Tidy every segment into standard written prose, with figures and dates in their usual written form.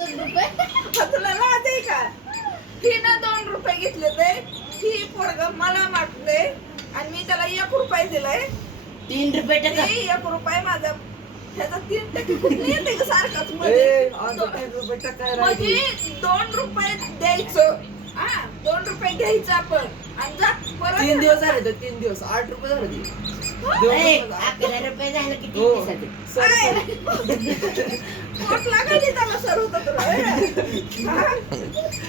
तुला लाज आहे का? तिनं 2 रुपये घेतले ते ही पोरग मला मागते आणि मी त्याला 1 रुपया दिलाय. 3 रुपये टक्का 1 रुपया माझा त्याचा 3% कुठे येते का सारखाच मध्ये म्हणजे 2 रुपये द्यायचं. हा 2 रुपये घ्यायचं आपण आणि जा परत 3 दिवस झाले तर 3 दिवस 8 रुपये झाले ते. 11 रुपये झालं किती हो. दिवसाचे पोट लागायची त्याला सर होतं तुला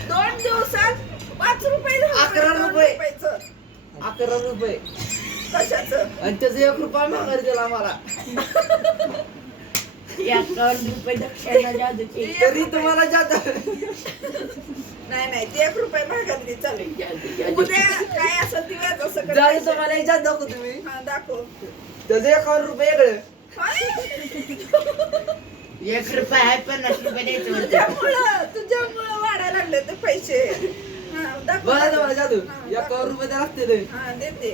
2 दिवसात 5 रुपये झाले. 11 2 रुपये. रुपयाचं 11 रुपये कशाचं आणि त्याचा 1 रुपया माघारी दिला आम्हाला. 51 रुपये दक्षिणा जादूची तरी तुम्हाला जात नाही ते 1 रुपये महागात दे चालेल. उद्या काय असेल ती व्याज असं जाऊ तुम्हाला याच्यात दाखव तुम्ही हा दाखव. त्याचे 51 रुपये वेगळे. 1 रुपये आहे 50 रुपये द्यायचं होतं. तुझ्यामुळं वाढायला लागले ते पैसे. हा दाखव. बघा तुम्हाला जादू हा, 51 रुपये द्या लागते. हा देते.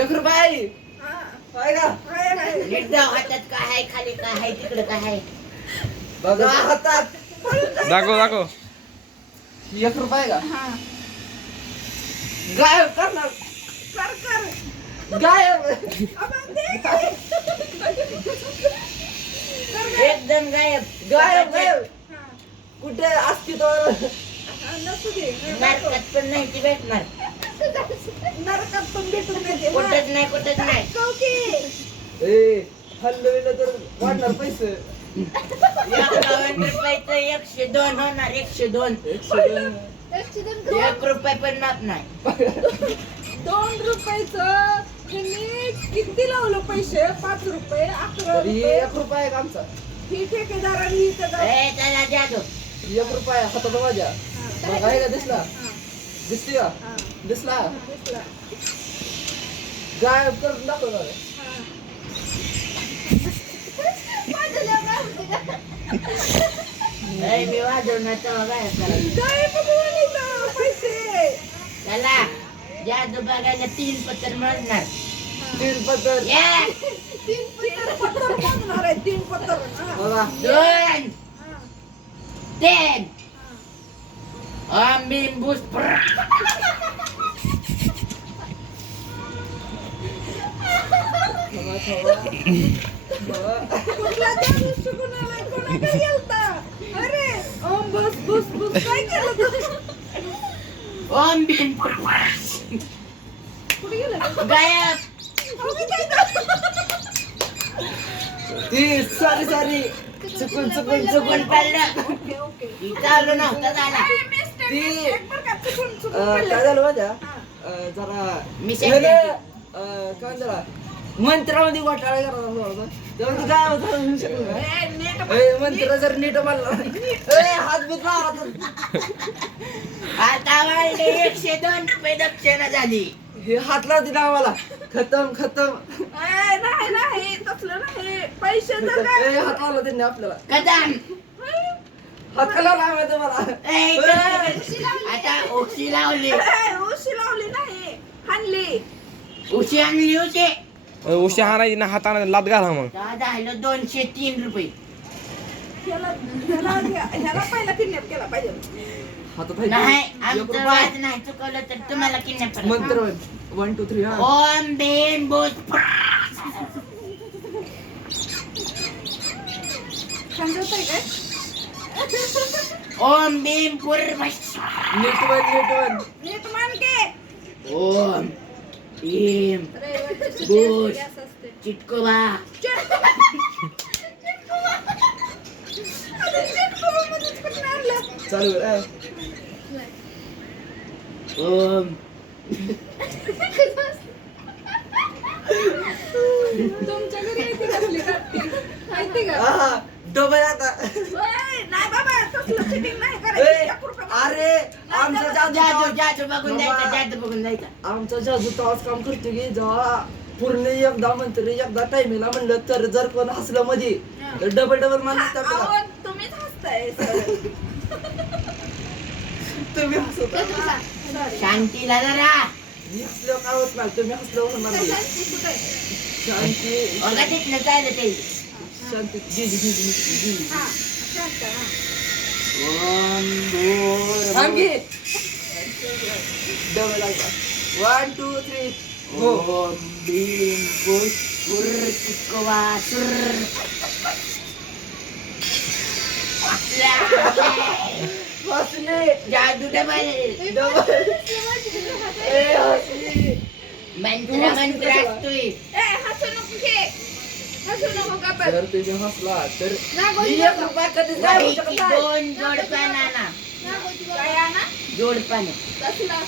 1 रुपया आहे हा आहे का? आहे. नीट जाऊ, हातात काय आहे खाली काय आहे तिकडे काय आहे. बघा हातात दाखव 1 रुपया आहे का? हा गायब करणार कर गायब आपण दे काय? एकदम गायब गायब गायब हा कुठे अस्तित्वावर हा, नसू दे. नरकात पण नाही ती भेटणार. नरकात पण भेटून देते. कुठंच नाही दाखव की. ए हल्लविलं तर वाढणार पैसे. 51 रुपयाचं 102 होणार 102. 1 रुपये पण माप नाही. 2 रुपयाचं त्यांनी किती लावलं पैसे? 5 रुपये 11 तरी रुपये 1 रुपया आहे का आमचा? ही ठेकेदारांनी ही त्याचा ए त्याला जादू 1 रुपया हातात माझ्या मग आहे का? दिसला दिसते का? दिसला दिसला. गायब करून दाखवणार आहे. ए मी वाजवणार तेव्हा गायब करायचं. काय बघून पैसे चला जादू बघायला 3 पत्तर मिळणार. 3 पत्तर एक 3 पत्तर मागणार आहे. 3 पत्तर. हा. बघा 2 हा. 3 आंबीन बुस कुठला जादू शिकून आलाय? कोणाकडे गेलता? अरे बस बस बस काय केलं तू? आंबीन कुठे गेलं? गायब. ती सॉरी चुकून चुकून पडलं. Okay okay. ही चालू नव्हतं झाला. काय झालं माझ्या जरा काय झाला मंत्रामध्ये घोटाळा करायला तेव्हा ती काय होतं मंत्र जर नीट मारला हात बीत मारा आता वाढले 102 रुपये दक्षिणा झाली. हे हात लावते ना आम्हाला खतम नाही तसलं नाही. पैसे जर काय हात लावला त्यांनी आपल्याला कदम हात का लावला माहिती मला ए, आता उशी लावली उशी लावली नाही हाणली. उशी आणली होती. उशी हाणायची ना हाताने लात घाला मग. झालं 203 रुपये. ह्याला पहिला किडनॅप केला पाहिजे. हातात नाही आमचं वाद नाही चुकवलं तर तुम्हाला किडनॅप मंत्र 1 2 3 हा ओम भीम भूत समजतंय काय? ओम भीम पूर्वश नीट वन नीट मान के. ओम भीम रविवारची बोल. सुट्टी असं असते. चिटकोबा मध्येच कुठून आणलं? चालू कर ओम तुमच्या घरी येते कसली कापती? माहिती का? हा डोबा आता ओय, नाही बाबा तसलं cheating नाही करायची. 1 रुपया अरे आमचा जादू जादू बघून जायचं जादू बघून जायचं. आमचा जादू तवाच काम करतो की जेव्हा पूर्ण एकदा मंत्र एकदा टाइमिंगला म्हणलं तर जर कोण हसलं मध्ये तर डबल मानत आपल्याला अहो, तुम्हीच हसताय सरळ. तुम्ही हसत हा, sorry. शांतीला जरा मी हसल्यावर काय होत नाही तुम्ही हसल्यावर होणार नाही. शांती कुठे आहे? शांती बघा तिथनं चाललं ते शांती जी हा टाका ना. थांब घे. डबल लागला. 1 2 3 हो. ओम भीम बुश सुर चिकवा सुर हसले. जादू डबल मंत्र मंत्र असतोय ए, हसू नको घे. हसू नको का बस. जर तुझे हसला तर नागोजी एक बघा. रुपया कधीच नाही होऊ शकत वहीची नाही. 2 जोडपान आणा नागोजी बघा. काय आणा? जोडपान कसला?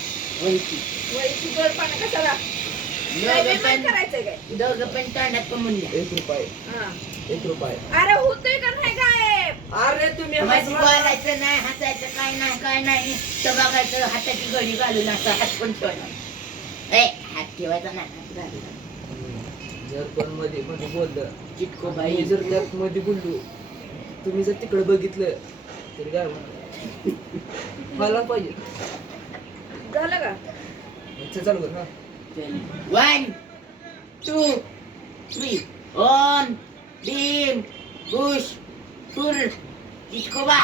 वहीची वहीची जोडपानं कशाला? काय दोघं बेमान पण करायचंय काय? दोघं पण तोंडात कमून द्या 1 रुपये हा. 1 रुपये. अरे होतोय का नाही काय? अरे तुम्ही माझी हसला. बोलायचं नाही हसायचं काय नाही तर बघायचं हाताची घडी घालून असं हात पण ठेवणार ए हात ठेवायचा नाही हात घालून जर कोण मध्ये मध्ये बोललं चिटको मी बाई जर त्यात मध्ये बोललो तुम्ही जर तिकडे बघितलं तरी काय म्हणा मला पाहिजे. झालं का? अच्छा चालू कर. हा 1 2 3 ओम भीम बुश सुर चिटकोबा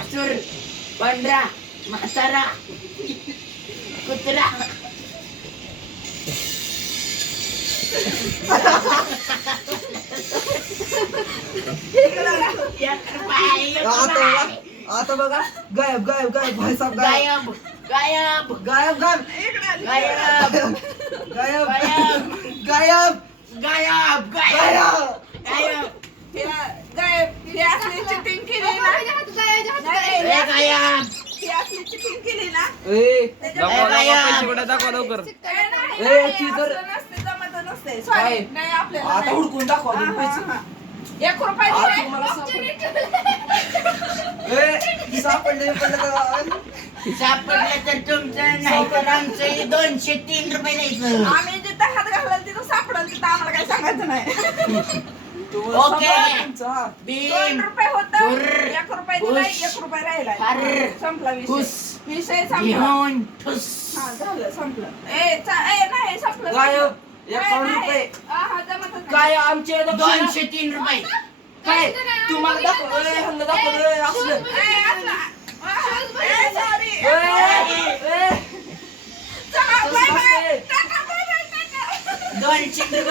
असुर पंढरा म्हातारा कुत्रा आता बघा गायब गायब गायब भाई साहब गायब गायब गायब गायब गायब इकडं आली. गायब गायब गायब गायब गायब गायब गायब. गायब गायब. ही असली चिटिंग केली ना. नाही, ए गायब ही असली चिटिंग केली ना. ए दाखवा दाखवा पैसे कुठे दाखवा लवकर. ती तर- असं नसते, जमत नसते. काय? Sorry, नाही आपल्याला आता नाही. हुडकून दाखवा हा, तुम्ही हा, पैसे. हा. 1 रुपया आज दिलाय. तुम्हाला मागच्या सापडले सापडलं तर तुमचं नाही तर आमचं 203 रुपये द्यायचं आम्ही जिथं हात घालाल तिथं सापडल तिथं आम्हाला काही सांगायचं नाही. ओके. 2 भीम रुपये होतं. बुर्र, 1 रुपया दिलाय, बुश, 1 रुपया राहिलाय. फर्र, संपला हुस, विषय संपला. घेऊन ठुस हा, झालं, संपलं. नाही संपलं. गायब. नाही, 1 नाही. रुपये हा, जमतच नाही. काय आमचे 203 रुपये काय तुम्हाला दाखवलं ह्यांना दाखवलं असलं. असलं. sorry. ए, ए. चला, bye bye. असं. Tata, bye bye, Tata. 200 रुपये